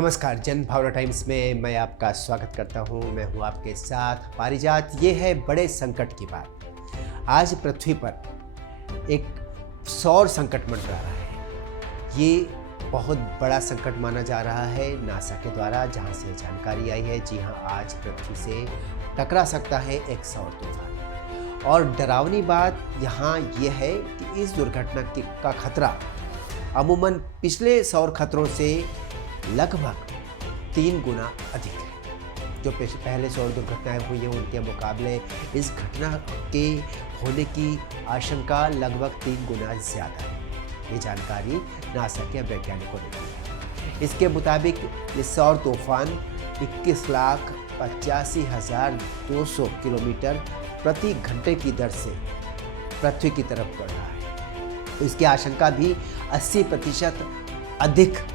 नमस्कार, जन भावना टाइम्स में मैं आपका स्वागत करता हूं। मैं हूं आपके साथ पारिजात। ये है बड़े संकट की बात। आज पृथ्वी पर एक सौर संकट मंडरा रहा है। ये बहुत बड़ा संकट माना जा रहा है नासा के द्वारा, जहां से जानकारी आई है। जी हां, आज पृथ्वी से टकरा सकता है एक सौर तूफान। और डरावनी बात यहाँ ये है कि इस दुर्घटना का खतरा अमूमन पिछले सौर खतरों से लगभग 3 गुना अधिक है। जो पहले सौर दुर्घटनाएं हुई हैं उनके मुकाबले इस घटना के होने की आशंका लगभग 3 गुना ज़्यादा है। ये जानकारी नासा के वैज्ञानिकों ने दी है। इसके मुताबिक ये सौर तूफान 21,85,200 किलोमीटर प्रति घंटे की दर से पृथ्वी की तरफ बढ़ रहा है। तो इसकी आशंका भी 80% अधिक है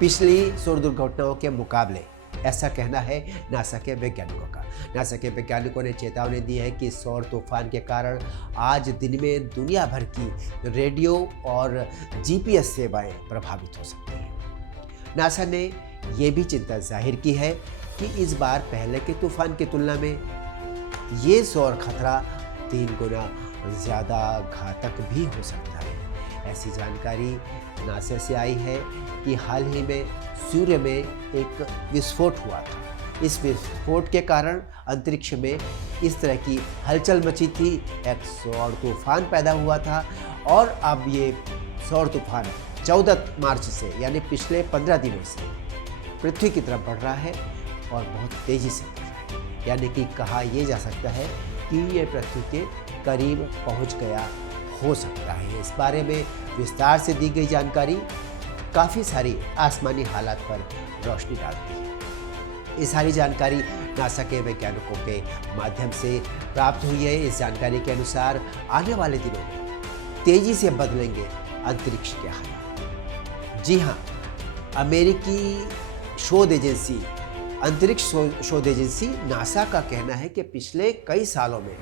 पिछली सौर दुर्घटनाओं के मुकाबले, ऐसा कहना है नासा के वैज्ञानिकों का। नासा के वैज्ञानिकों ने चेतावनी दी है कि सौर तूफान के कारण आज दिन में दुनिया भर की रेडियो और जीपीएस सेवाएं प्रभावित हो सकती हैं। नासा ने ये भी चिंता जाहिर की है कि इस बार पहले के तूफान की तुलना में ये सौर खतरा 3 गुना ज़्यादा घातक भी हो सकता है। ऐसी जानकारी नासा से आई है कि हाल ही में सूर्य में एक विस्फोट हुआ था। इस विस्फोट के कारण अंतरिक्ष में इस तरह की हलचल मची थी, एक सौर तूफान पैदा हुआ था। और अब ये सौर तूफान 14 मार्च से यानी पिछले 15 दिनों से पृथ्वी की तरफ बढ़ रहा है और बहुत तेज़ी से बढ़ रहा है। यानी कि कहा यह जा सकता है कि ये पृथ्वी के करीब पहुंच गया हो सकता है। इस बारे में विस्तार से दी गई जानकारी काफ़ी सारी आसमानी हालात पर रोशनी डालती है। ये सारी जानकारी नासा के वैज्ञानिकों के माध्यम से प्राप्त हुई है। इस जानकारी के अनुसार आने वाले दिनों में तेज़ी से बदलेंगे अंतरिक्ष के हालात। जी हाँ, अमेरिकी शोध एजेंसी अंतरिक्ष शोध एजेंसी नासा का कहना है कि पिछले कई सालों में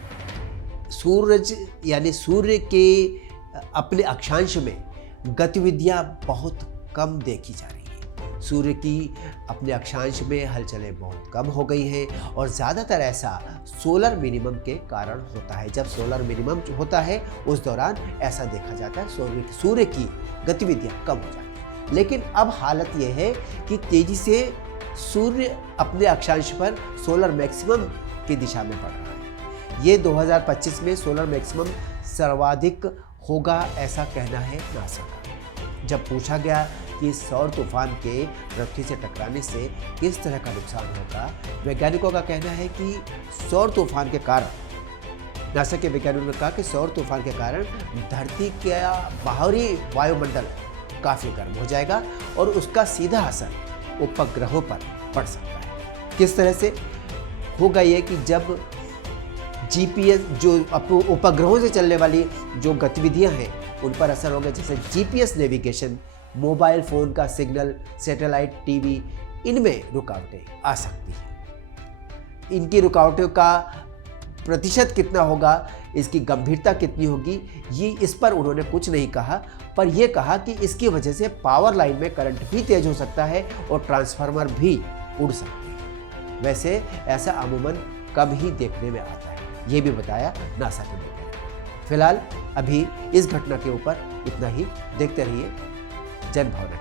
सूर्य के अपने अक्षांश में गतिविधियां बहुत कम देखी जा रही है। सूर्य की अपने अक्षांश में हलचलें बहुत कम हो गई हैं और ज़्यादातर ऐसा सोलर मिनिमम के कारण होता है। जब सोलर मिनिमम होता है उस दौरान ऐसा देखा जाता है, सूर्य की गतिविधियां कम हो जाती हैं। लेकिन अब हालत यह है कि तेज़ी से सूर्य अपने अक्षांश पर सोलर मैक्सिमम की दिशा में बढ़ रहा है। ये 2025 में सोलर मैक्सिमम सर्वाधिक होगा, ऐसा कहना है नासा का। जब पूछा गया कि सौर तूफान के पृथ्वी से टकराने से किस तरह का नुकसान होगा, वैज्ञानिकों का कहना है कि सौर तूफान के कारण, नासा के वैज्ञानिकों ने कहा कि सौर तूफान के कारण धरती का बाहरी वायुमंडल काफ़ी गर्म हो जाएगा और उसका सीधा असर उपग्रहों पर पड़ सकता है। किस तरह से होगा ये कि जब जीपीएस, जो उपग्रहों से चलने वाली जो गतिविधियां हैं उन पर असर होगा, जैसे जीपीएस नेविगेशन, मोबाइल फ़ोन का सिग्नल, सैटेलाइट टीवी, इनमें रुकावटें आ सकती हैं। इनकी रुकावटों का प्रतिशत कितना होगा, इसकी गंभीरता कितनी होगी, ये इस पर उन्होंने कुछ नहीं कहा। पर यह कहा कि इसकी वजह से पावर लाइन में करंट भी तेज हो सकता है और ट्रांसफार्मर भी उड़ सकते हैं। वैसे ऐसा अमूमन कम ही देखने में आता है, ये भी बताया नासा के वैज्ञानिकों ने। फिलहाल अभी इस घटना के ऊपर इतना ही। देखते रहिए जन भावना।